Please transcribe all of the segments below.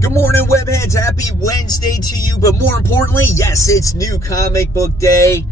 Good morning, webheads. Happy Wednesday to you. But more importantly, yes, it's new comic book day.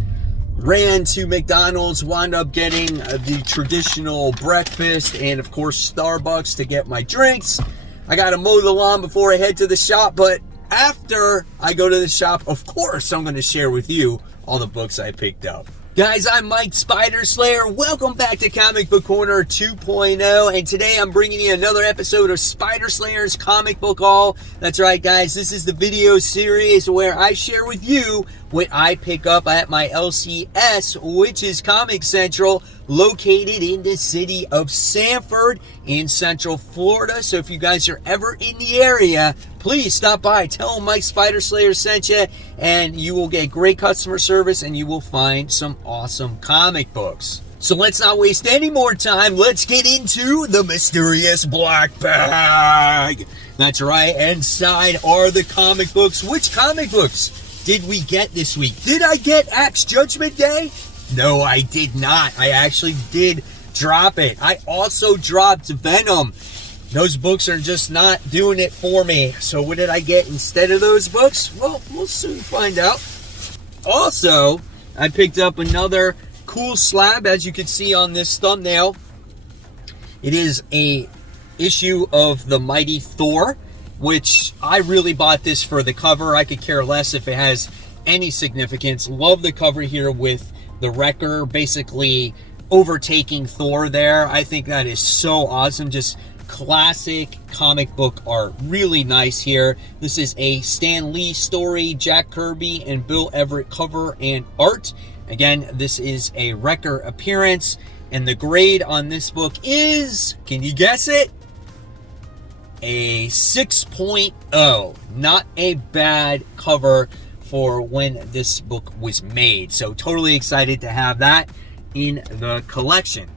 Ran to McDonald's, wound up getting the traditional breakfast and, of course, Starbucks to get my drinks. I got to mow the lawn before I head to the shop. But after I go to the shop, of course, I'm going to share with you all the books I picked up. Guys, I'm Mike Spider Slayer. Welcome back to Comic Book Corner 2.0, and today I'm bringing you another episode of Spider Slayer's Comic Book Haul. That's right, guys. This is the video series where I share with you what I pick up at my LCS, which is Comic Central, located in the city of Sanford in Central Florida. So if you guys are ever in the area, please stop by. Tell them Mike Spider Slayer sent you, and you will get great customer service and you will find some awesome comic books. So let's not waste any more time. Let's get into the mysterious black bag. That's right. Inside are the comic books. Which comic books did we get this week? Did I get Axe Judgment Day? No, I did not. I actually did drop it. I also dropped Venom. Those books are just not doing it for me. So what did I get instead of those books? Well, we'll soon find out. Also, I picked up another cool slab, as you can see on this thumbnail. It is a issue of the Mighty Thor, which I really bought this for the cover. I could care less if it has any significance. Love the cover here with the Wrecker basically overtaking Thor there. I think that is so awesome. Just classic comic book art. Really nice here. This is a Stan Lee story, Jack Kirby and Bill Everett cover and art. Again, this is a Wrecker appearance, and the grade on this book is, can you guess it? A 6.0. Not a bad cover for when this book was made. So totally excited to have that in the collection.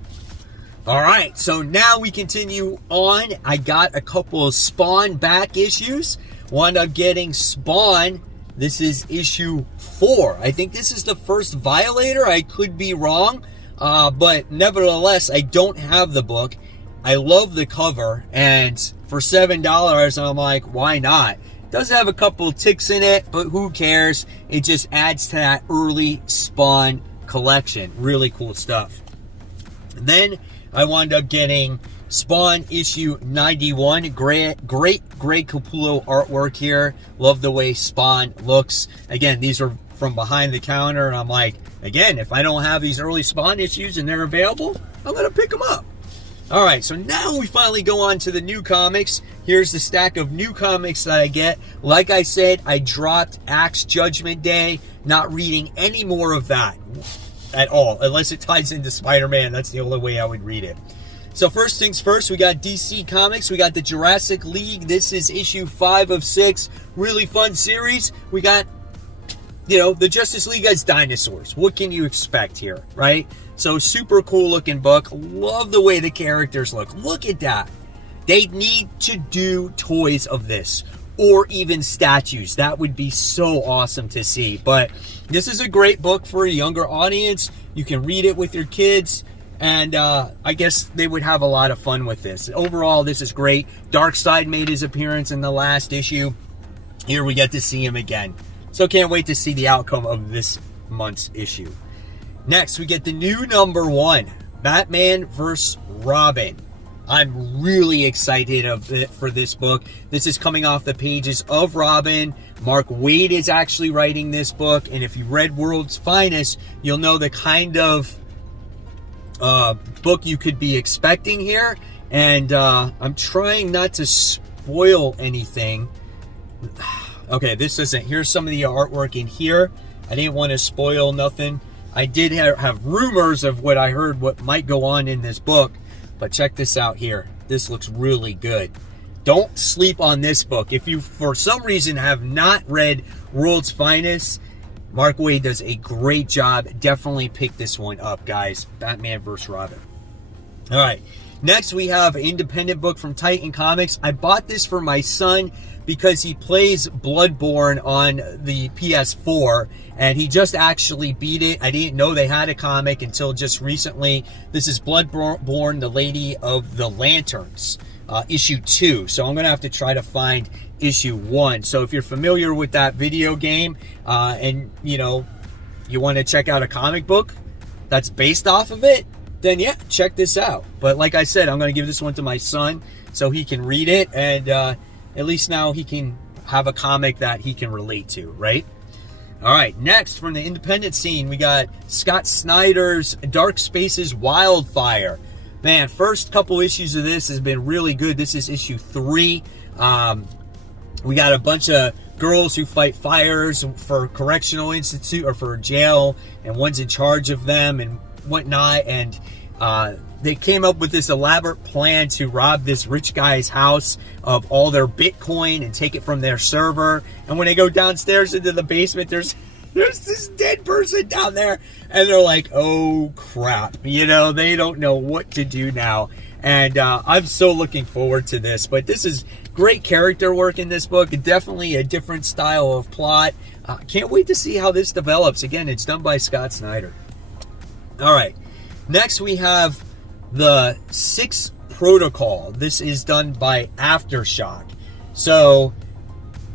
All right, so now we continue on. I got a couple of Spawn back issues. Wound up getting Spawn. This is issue 4. I think this is the first Violator. I could be wrong, but nevertheless, I don't have the book. I love the cover, and for $7, I'm like, why not? Does have a couple ticks in it, but who cares? It just adds to that early Spawn collection. Really cool stuff. And then I wound up getting Spawn issue 91. Great Capullo artwork here. Love the way Spawn looks. Again, these are from behind the counter, and I'm like, again, if I don't have these early Spawn issues and they're available, I'm going to pick them up. All right, so now we finally go on to the new comics. Here's the stack of new comics that I get. Like I said, I dropped Axe Judgment Day. Not reading any more of that at all, unless it ties into Spider-Man. That's the only way I would read it. So first things first, we got DC Comics. We got the Jurassic League. This is issue 5 of 6. Really fun series. We got, the Justice League as dinosaurs. What can you expect here, right? So super cool looking book. Love the way the characters look. Look at that. They need to do toys of this, or even statues. That would be so awesome to see. But this is a great book for a younger audience. You can read it with your kids, and I guess they would have a lot of fun with this. Overall, this is great. Darkseid made his appearance in the last issue. Here we get to see him again. So can't wait to see the outcome of this month's issue. Next, we get the new number 1, Batman vs. Robin. I'm really excited for this book. This is coming off the pages of Robin. Mark Waid is actually writing this book, and if you read World's Finest, you'll know the kind of book you could be expecting here. And I'm trying not to spoil anything. Okay, this isn't. Here's some of the artwork in here. I didn't want to spoil nothing. I did have rumors of what I heard what might go on in this book, but check this out here. This looks really good. Don't sleep on this book. If you, for some reason, have not read World's Finest, Mark Waid does a great job. Definitely pick this one up, guys. Batman vs. Robin. All right. Next, we have an independent book from Titan Comics. I bought this for my son because he plays Bloodborne on the PS4, and he just actually beat it. I didn't know they had a comic until just recently. This is Bloodborne, the Lady of the Lanterns, issue 2. So I'm going to have to try to find issue 1. So if you're familiar with that video game and you want to check out a comic book that's based off of it, then yeah, check this out. But like I said, I'm going to give this one to my son so he can read it, and at least now he can have a comic that he can relate to, right? All right, next from the independent scene, we got Scott Snyder's Dark Spaces Wildfire. Man, first couple issues of this has been really good. This is issue 3. We got a bunch of girls who fight fires for correctional institute or for jail, and one's in charge of them and whatnot. And they came up with this elaborate plan to rob this rich guy's house of all their Bitcoin and take it from their server. And when they go downstairs into the basement, there's this dead person down there, and they're like, oh crap, they don't know what to do now. And I'm so looking forward to this. But this is great character work in this book, definitely a different style of plot. Can't wait to see how this develops. Again, it's done by Scott Snyder. All right, next we have the 6 Protocol. This is done by Aftershock. So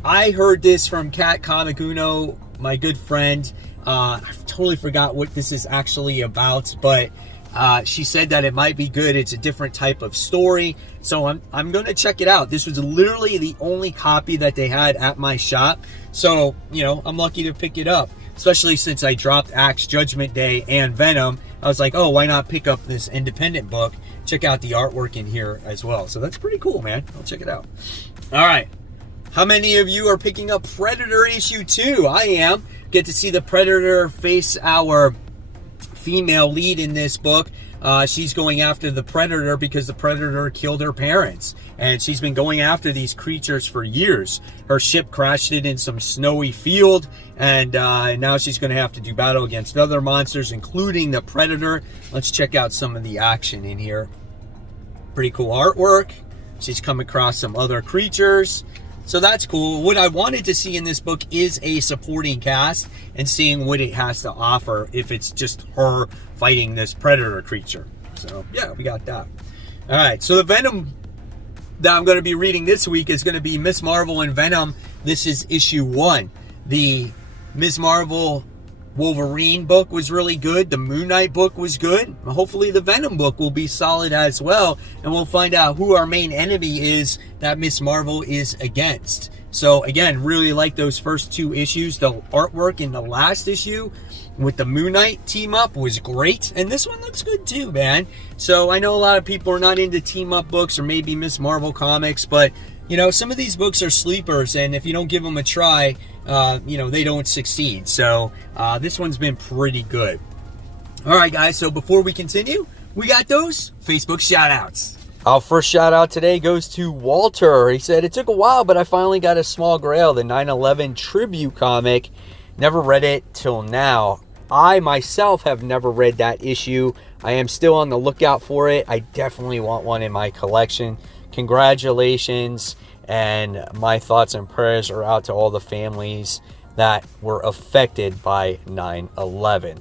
I heard this from Kat Comic Uno, my good friend. I totally forgot what this is actually about, but she said that it might be good. It's a different type of story, so I'm going to check it out. This was literally the only copy that they had at my shop, so I'm lucky to pick it up, especially since I dropped Axe Judgment Day and Venom. I was like, oh, why not pick up this independent book? Check out the artwork in here as well. So that's pretty cool, man. I'll check it out. All right. How many of you are picking up Predator issue 2? I am. Get to see the Predator face our female lead in this book. She's going after the Predator because the Predator killed her parents. And she's been going after these creatures for years. Her ship crashed it in some snowy field. And now she's going to have to do battle against other monsters, including the Predator. Let's check out some of the action in here. Pretty cool artwork. She's come across some other creatures. So that's cool. What I wanted to see in this book is a supporting cast and seeing what it has to offer if it's just her fighting this Predator creature. So yeah, we got that. All right, so the Venom that I'm going to be reading this week is going to be Ms. Marvel and Venom. This is issue 1. The Ms. Marvel Wolverine book was really good. The Moon Knight book was good. Hopefully the Venom book will be solid as well. And we'll find out who our main enemy is that Ms. Marvel is against. So again, really like those first 2 issues. The artwork in the last issue with the Moon Knight team up was great. And this one looks good too, man. So I know a lot of people are not into team up books or maybe Ms. Marvel comics, but some of these books are sleepers, and if you don't give them a try, they don't succeed. So this one's been pretty good. All right, guys, so before we continue, we got those Facebook shout-outs. Our first shout-out today goes to Walter. He said, it took a while, but I finally got a Small Grail, the 9/11 tribute comic. Never read it till now. I myself have never read that issue. I am still on the lookout for it. I definitely want one in my collection. Congratulations, and my thoughts and prayers are out to all the families that were affected by 9/11.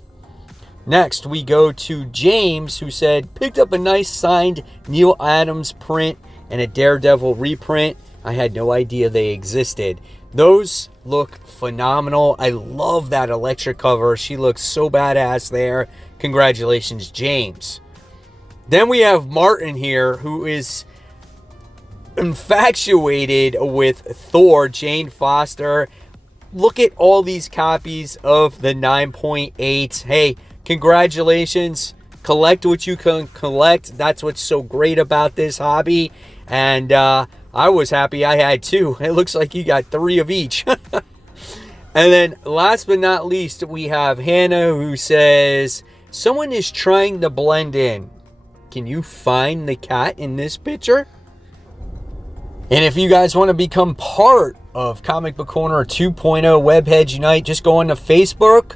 Next, we go to James, who said, picked up a nice signed Neil Adams print and a Daredevil reprint. I had no idea they existed. Those look phenomenal. I love that Elektra cover. She looks so badass there. Congratulations, James. Then we have Martin here, who is infatuated with Thor, Jane Foster. Look at all these copies of the 9.8. Hey, congratulations. Collect what you can collect. That's what's so great about this hobby. And I was happy I had 2. It looks like you got 3 of each. And then last but not least, we have Hannah, who says, someone is trying to blend in. Can you find the cat in this picture? And if you guys want to become part of Comic Book Corner 2.0 Webheads Unite, just go on to Facebook,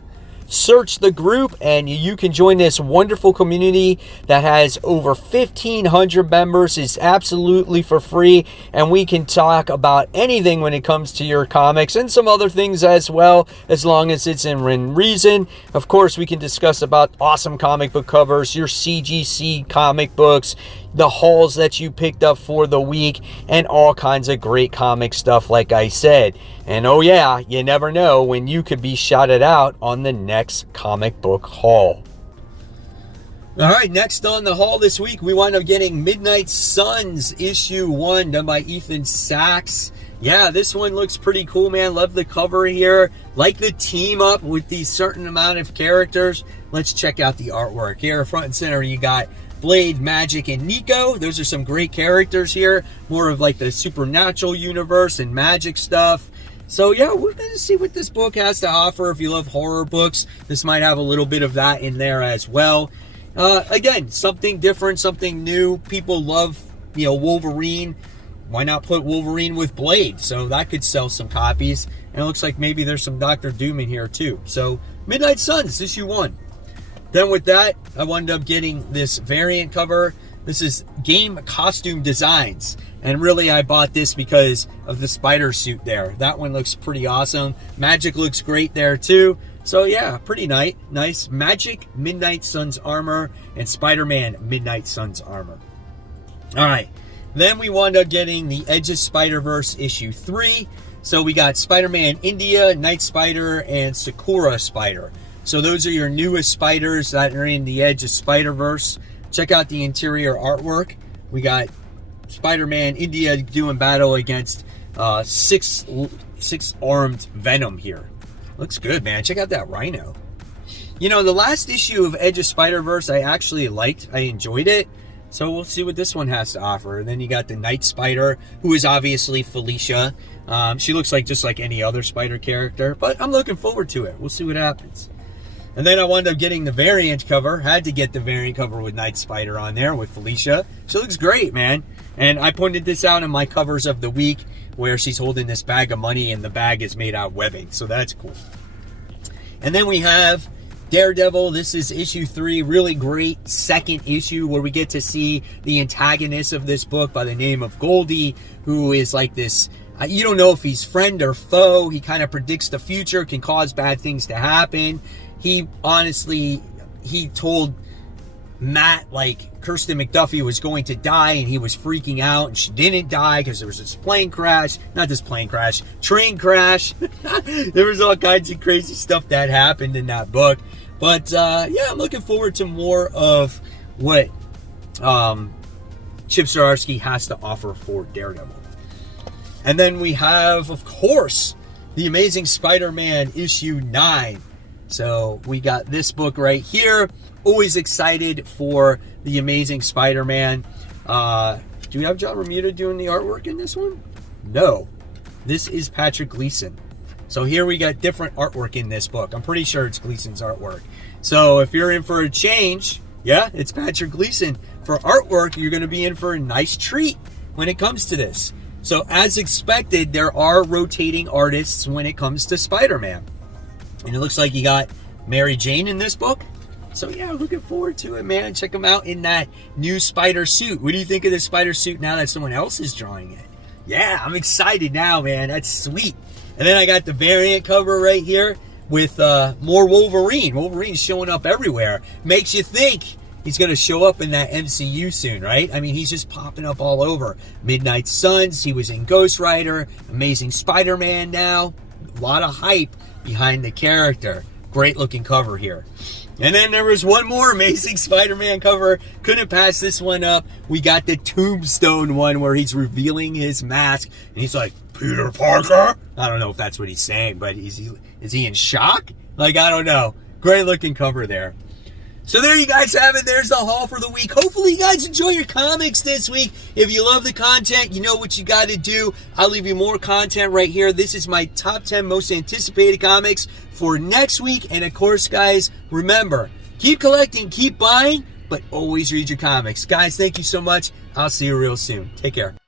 search the group, and you can join this wonderful community that has over 1,500 members. It's absolutely for free, and we can talk about anything when it comes to your comics and some other things as well, as long as it's in reason. Of course, we can discuss about awesome comic book covers, your CGC comic books, the hauls that you picked up for the week, and all kinds of great comic stuff, like I said. And oh yeah, you never know when you could be shouted out on the next comic book haul. All right, next on the haul this week, we wind up getting Midnight Suns issue 1, done by Ethan Sachs. Yeah, this one looks pretty cool, man. Love the cover here. Like the team up with these certain amount of characters. Let's check out the artwork. Here, front and center, you got Blade, Magic, and Nico. Those are some great characters here. More of like the supernatural universe and magic stuff. So yeah, we're going to see what this book has to offer. If you love horror books, this might have a little bit of that in there as well. Again, something different, something new. People love, Wolverine. Why not put Wolverine with Blade? So that could sell some copies. And it looks like maybe there's some Dr. Doom in here too. So Midnight Suns, issue 1. Then with that, I wound up getting this variant cover. This is Game Costume Designs. And really, I bought this because of the spider suit there. That one looks pretty awesome. Magic looks great there too. So yeah, pretty nice. Magic Midnight Suns armor and Spider-Man Midnight Suns armor. All right. Then we wound up getting the Edge of Spider-Verse issue 3. So we got Spider-Man India, Night Spider, and Sakura Spider. So those are your newest spiders that are in the Edge of Spider-Verse. Check out the interior artwork. We got Spider-Man India doing battle against six-armed Venom here. Looks good, man. Check out that rhino. The last issue of Edge of Spider-Verse I actually liked. I enjoyed it. So we'll see what this one has to offer. And then you got the Night Spider, who is obviously Felicia. She looks like just like any other Spider character, but I'm looking forward to it. We'll see what happens. And then I wound up getting the variant cover. Had to get the variant cover with Night Spider on there with Felicia. She looks great, man. And I pointed this out in my covers of the week where she's holding this bag of money and the bag is made out of webbing. So that's cool. And then we have Daredevil. This is issue 3. Really great second issue where we get to see the antagonist of this book by the name of Goldie, who is like this, you don't know if he's friend or foe. He kind of predicts the future, can cause bad things to happen. He told Matt, like, Kirsten McDuffie was going to die, and he was freaking out, and she didn't die because there was this train crash. There was all kinds of crazy stuff that happened in that book. But, yeah, I'm looking forward to more of what Chip Zdarsky has to offer for Daredevil. And then we have, of course, The Amazing Spider-Man issue 9. So we got this book right here. Always excited for The Amazing Spider-Man. Do we have John Romita doing the artwork in this one? No. This is Patrick Gleason. So here we got different artwork in this book. I'm pretty sure it's Gleason's artwork. So if you're in for a change, yeah, it's Patrick Gleason. For artwork, you're going to be in for a nice treat when it comes to this. So as expected, there are rotating artists when it comes to Spider-Man. And it looks like you got Mary Jane in this book. So yeah, looking forward to it, man. Check him out in that new spider suit. What do you think of this spider suit now that someone else is drawing it? Yeah, I'm excited now, man. That's sweet. And then I got the variant cover right here with more Wolverine. Wolverine's showing up everywhere. Makes you think he's going to show up in that MCU soon, right? I mean, he's just popping up all over. Midnight Suns, he was in Ghost Rider, Amazing Spider-Man now. A lot of hype behind the character. Great looking cover here. And then there was one more Amazing Spider-Man cover. Couldn't pass this one up. We got the Tombstone one where he's revealing his mask. And he's like, Peter Parker? I don't know if that's what he's saying, but is he in shock? Like, I don't know. Great looking cover there. So there you guys have it. There's the haul for the week. Hopefully you guys enjoy your comics this week. If you love the content, you know what you got to do. I'll leave you more content right here. This is my top 10 most anticipated comics for next week. And of course, guys, remember, keep collecting, keep buying, but always read your comics. Guys, thank you so much. I'll see you real soon. Take care.